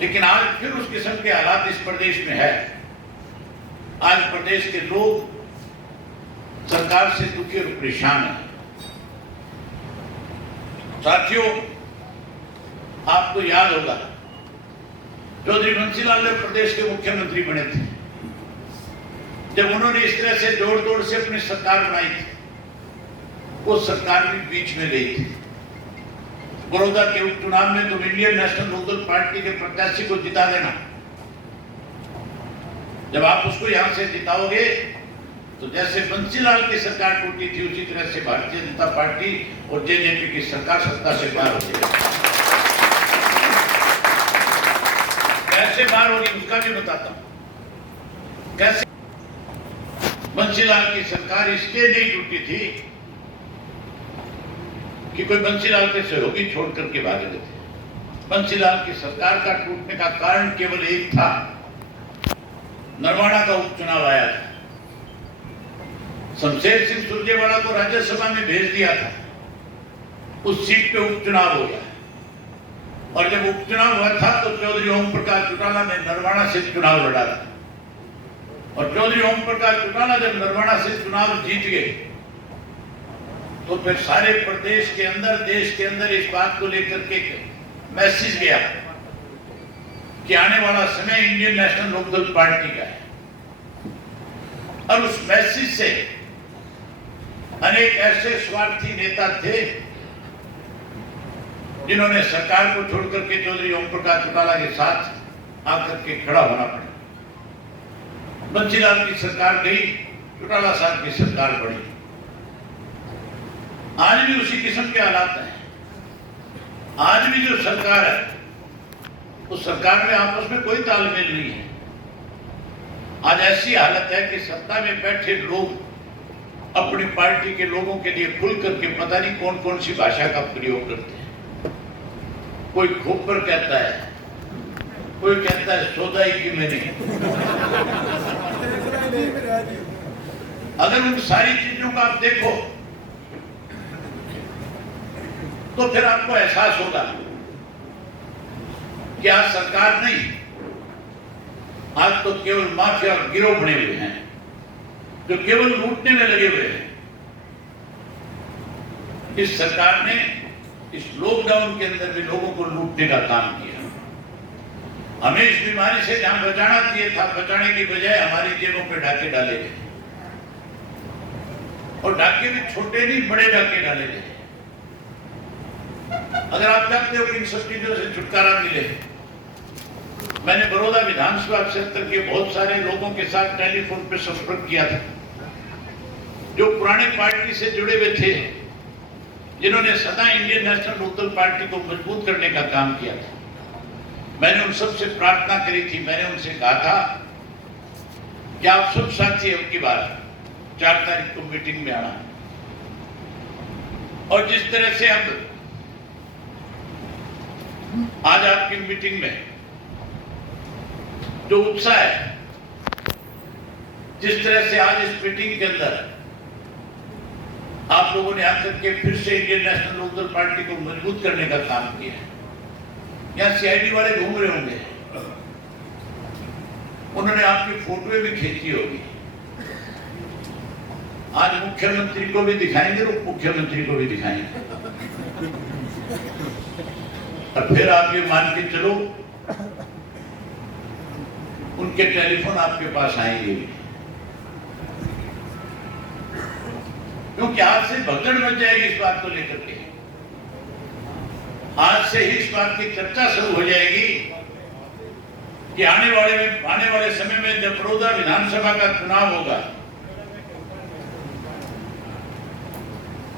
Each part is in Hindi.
लेकिन आज फिर उस किस्म के हालात इस प्रदेश में है। आज प्रदेश के लोग सरकार से दुखी और परेशान हैं। साथियों, आपको याद होगा चौधरी बंसीलाल ने प्रदेश के मुख्यमंत्री बने थे। जब उन्होंने इस तरह से जोड़ तोड़ से अपनी सरकार बनाई थी, वो सरकार भी बीच में गई थी। बड़ौदा के उपचुनाव में तुम इंडियन नेशनल लोकदल पार्टी के प्रत्याशी को जिता देना। जब आप उसको यहां से जिताओगे तो जैसे बंसीलाल की सरकार टूटी थी, उसी तरह से भारतीय जनता पार्टी और जेजेपी की सरकार सत्ता से बाहर हो जाएगी। कैसे बाहर होगी उसका भी बताता हूं। कैसे बंसीलाल की सरकार इसलिए नहीं टूटी थी कि कोई बंसीलाल के सहयोगी छोड़ करके भागे थे। बंसीलाल की सरकार का टूटने का कारण केवल एक था। नरवाड़ा का उपचुनाव आया था, शमशेर सिंह सुरजेवाला को राज्यसभा में भेज दिया था, उस सीट पे उपचुनाव हो गया। और जब उपचुनाव हुआ था तो चौधरी ओम प्रकाश चौटाला ने नरवाड़ा से चुनाव लड़ा था। और चौधरी ओम प्रकाश चौटाला जब नरवाड़ा से चुनाव जीत गए तो फिर सारे प्रदेश के अंदर, देश के अंदर इस बात को लेकर के मैसेज गया कि आने वाला समय इंडियन नेशनल लोकदल पार्टी का है। और उस मैसेज से अनेक ऐसे स्वार्थी नेता थे जिन्होंने सरकार को छोड़कर के चौधरी ओम प्रकाश चौटाला के साथ आकर के खड़ा होना पड़ा। बंसीलाल की सरकार गई, चौटाला साहब की सरकार बढ़ी। आज भी उसी किस्म के हालात हैं। आज भी जो सरकार है उस सरकार में आपस में कोई तालमेल नहीं है। आज ऐसी हालत है कि सत्ता में बैठे लोग अपनी पार्टी के लोगों के लिए खुल करके पता नहीं कौन कौन सी भाषा का प्रयोग करते हैं। कोई खोपर कहता है, कोई कहता है सौदाई की मैंने। अगर उन सारी चीजों का आप देखो तो फिर आपको एहसास होगा कि आज सरकार नहीं, आज तो केवल माफिया और गिरोह बने हुए हैं जो केवल लूटने में लगे हुए हैं। इस सरकार ने इस लॉकडाउन के अंदर भी लोगों को लूटने का काम किया। हमें इस बीमारी से जहां बचाना चाहिए था, बचाने की बजाय हमारी जेबों पे डाके डाले गए। और डाके भी छोटे नहीं, बड़े डाके डाले गए। अगर आप चाहते हो कि इन सब चीजों से छुटकारा मिले, मैंने बड़ौदा विधानसभा क्षेत्र के बहुत सारे लोगों के साथ टेलीफोन पर संपर्क किया था जो पुराने पार्टी से जुड़े हुए थे, जिन्होंने सदा इंडियन नेशनल लोकदल पार्टी को मजबूत करने का काम किया था। मैंने उन सबसे प्रार्थना करी थी। मैंने उनसे कहा था कि आप सब साथी अब की बार 4 तारीख को मीटिंग में आना। और जिस तरह से अब आज आपकी मीटिंग में जो उत्साह है, जिस तरह से आज इस मीटिंग के अंदर आप लोगों ने आकर के फिर से इंडियन नेशनल लोकदल पार्टी को मजबूत करने का काम किया है। यहां सीआईडी वाले घूम रहे होंगे, उन्होंने आपकी फोटोएं भी खींची होगी। आज मुख्यमंत्री को भी दिखाएंगे, उप मुख्यमंत्री को भी दिखाएंगे। और फिर आप ये मान के चलो उनके टेलीफोन आपके पास आएंगे, क्योंकि आज से भगदड़ मच जाएगी इस बात को लेकर के। आज से ही इस बात की चर्चा शुरू हो जाएगी कि आने वाले समय में जब बड़ौदा विधानसभा का चुनाव होगा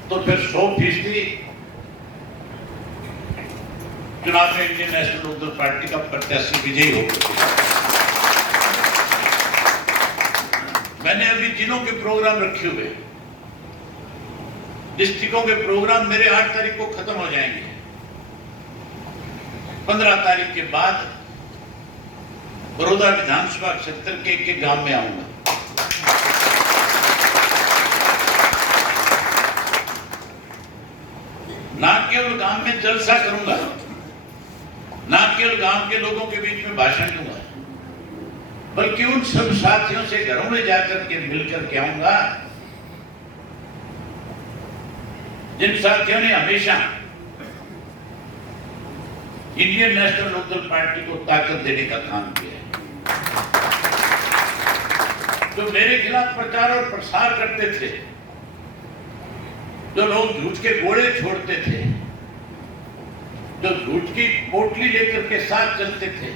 तो फिर 100% चुनाव में इंडियन नेशनल लोकदल पार्टी का प्रत्याशी विजयी होगा। मैंने अभी जिलों के प्रोग्राम रखे हुए, डिस्ट्रिक्टों के प्रोग्राम मेरे 8 तारीख को खत्म हो जाएंगे। 15 तारीख के बाद बड़ौदा विधानसभा क्षेत्र के एक गांव में आऊंगा। ना केवल गांव में जलसा करूंगा, ना केवल गांव के लोगों के बीच में भाषण दूंगा, बल्कि उन सब साथियों से घरों में जाकर के मिलकर के आऊंगा जिन साथियों ने हमेशा इंडियन नेशनल लोकदल पार्टी को ताकत देने का काम किया है, जो मेरे खिलाफ प्रचार और प्रसार करते थे, जो लोग झूठ के घोड़े छोड़ते थे, जो झूठ की पोटली लेकर के साथ चलते थे,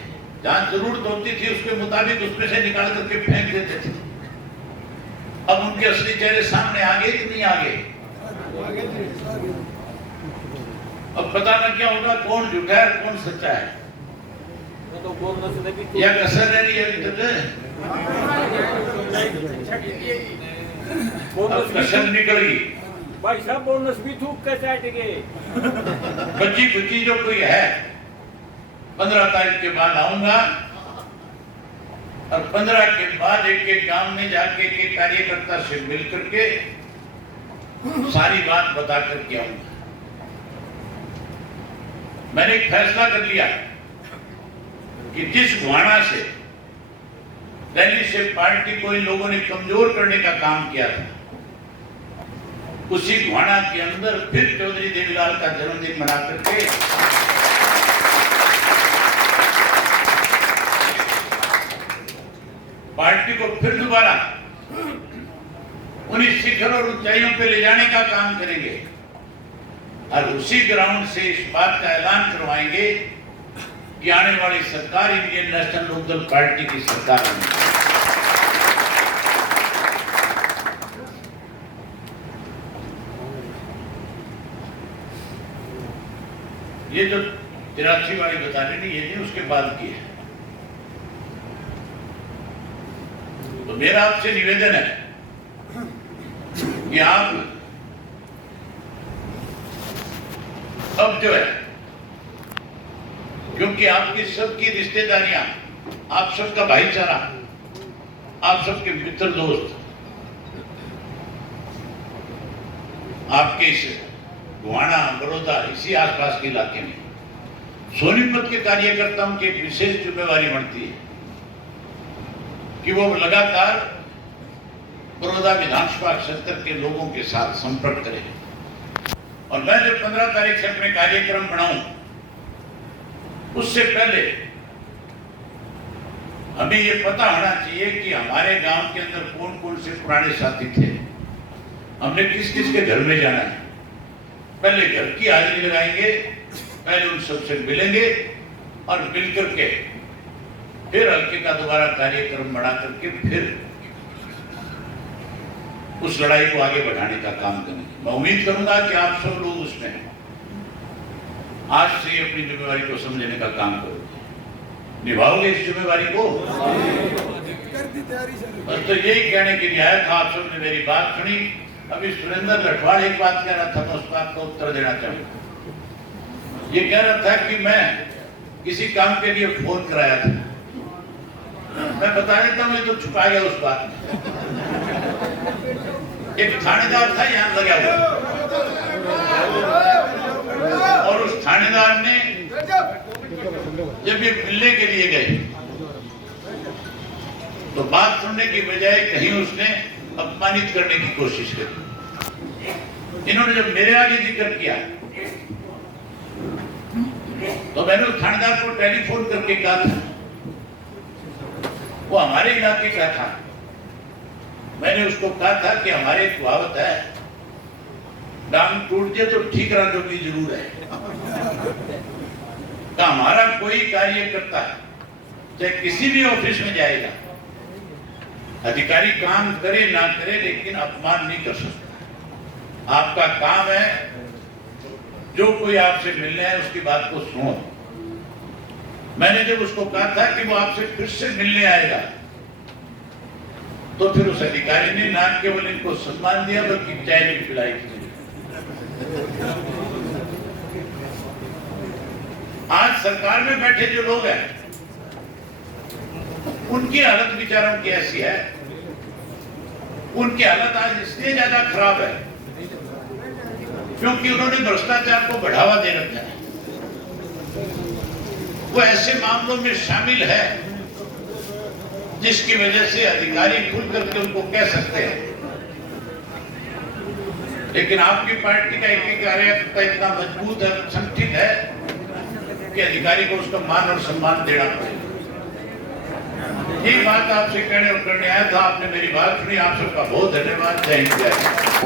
जहां जरूरत होती थी उसके मुताबिक उसमें से निकाल करके फेंक देते थे, अब उनके असली चेहरे सामने आ गए कि नहीं आ गए? अब पता न क्या होगा, कौन झूठा है कौन सच्चा है, या कसर रह रही है अभी तक? अब कसर निकल गई भाई साहब, बोनस भी थूक के चाट गए। बच्ची बुच्ची जो कोई है 15 तारीख के बाद आऊंगा और 15 के बाद एक एक गांव में जाके के कार्यकर्ता से मिल करके सारी बात बता करके आऊंगा। मैंने एक फैसला कर लिया कि जिस घुआना से दिल्ली से पार्टी को इन लोगों ने कमजोर करने का काम किया था, उसी घुआना के अंदर फिर चौधरी देवीलाल का जन्मदिन मना करके पार्टी को फिर दोबारा उन्हीं शिखर और ऊंचाइयों पे ले जाने का काम करेंगे और उसी ग्राउंड से इस बात का ऐलान करवाएंगे कि आने वाली सरकार इंडियन नेशनल लोकदल पार्टी की सरकार है। ये जो 83 वाली बता रही नहीं, ये नहीं, उसके बाद की है। तो मेरा आपसे निवेदन है कि आप अब जो है, क्योंकि आपकी सबकी रिश्तेदारियां, आप सबका भाईचारा, आप सबके मित्र दोस्त आपके इस गुआना, बड़ौदा, इसी आसपास के इलाके में सोनीपत के कार्यकर्ताओं की एक विशेष जिम्मेवारी बनती है कि वो लगातार बड़ौदा विधानसभा क्षेत्र के लोगों के साथ संपर्क करें। और मैं जब 15 तारीख से अपने कार्यक्रम बनाऊं, उससे पहले हमें ये पता होना चाहिए कि हमारे गांव के अंदर कौन कौन से पुराने साथी थे, हमने किस किस के घर में जाना है। पहले घर की हाजिरी लगाएंगे, पहले उन सबसे मिलेंगे और मिलकर के फिर हल्के का दोबारा कार्यक्रम बना करके फिर उस लड़ाई को आगे बढ़ाने का काम करेंगे। मैं उम्मीद करूंगा कि आप सब लोग उसमें आज से ही अपनी जिम्मेवारी को समझने का काम करोगे, निभाओगे इस जिम्मेवारी को। बस तो यही कहने के लिए आया था, आप सबने मेरी बात सुनी। अभी सुरेंद्र रठवाड़ एक बात कह रहा था, मैं उस बात का उत्तर देना चाहूंगा। ये कह रहा था कि मैं किसी काम के लिए फोन कराया था, मैं बता देता हूँ, ये तो छुपा गया उस बात में। एक थानेदार था यहाँ लगा हुआ, और उस थानेदार ने जब ये मिलने के लिए गए तो बात सुनने की बजाय कहीं उसने अपमानित करने की कोशिश करी। इन्होंने जब मेरे आगे जिक्र किया तो मैंने उस थानेदार को टेलीफोन करके कहा था, वो हमारे इलाके का था, मैंने उसको कहा था कि हमारे एक कहावत है, डांग टूट जाए तो ठीक राजोगी जरूर है। तो हमारा कोई कार्य करता है, चाहे किसी भी ऑफिस में जाएगा, अधिकारी काम करे ना करे, लेकिन अपमान नहीं कर सकता। आपका काम है जो कोई आपसे मिलने आए उसकी बात को सुनो। मैंने जब उसको कहा था कि वो आपसे फिर से मिलने आएगा, तो फिर उस अधिकारी ने ना केवल इनको सम्मान दिया बल्कि चाय भी पिलाई थी। आज सरकार में बैठे जो लोग हैं उनकी हालत विचारों की ऐसी है, उनकी हालत आज इसलिए ज्यादा खराब है क्योंकि उन्होंने भ्रष्टाचार को बढ़ावा दे रखा है। वो ऐसे मामलों में शामिल है जिसकी वजह से अधिकारी खुल करके उनको कह सकते हैं। लेकिन आपकी पार्टी का एक कार्यकर्ता इतना मजबूत है, संगठित है कि अधिकारी को उसका मान और सम्मान देना पड़ेगा। ये बात आपसे कहने और करने आया था, आपने मेरी बात सुनी। आप सबका बहुत धन्यवाद। जय हिंद, जय भारत।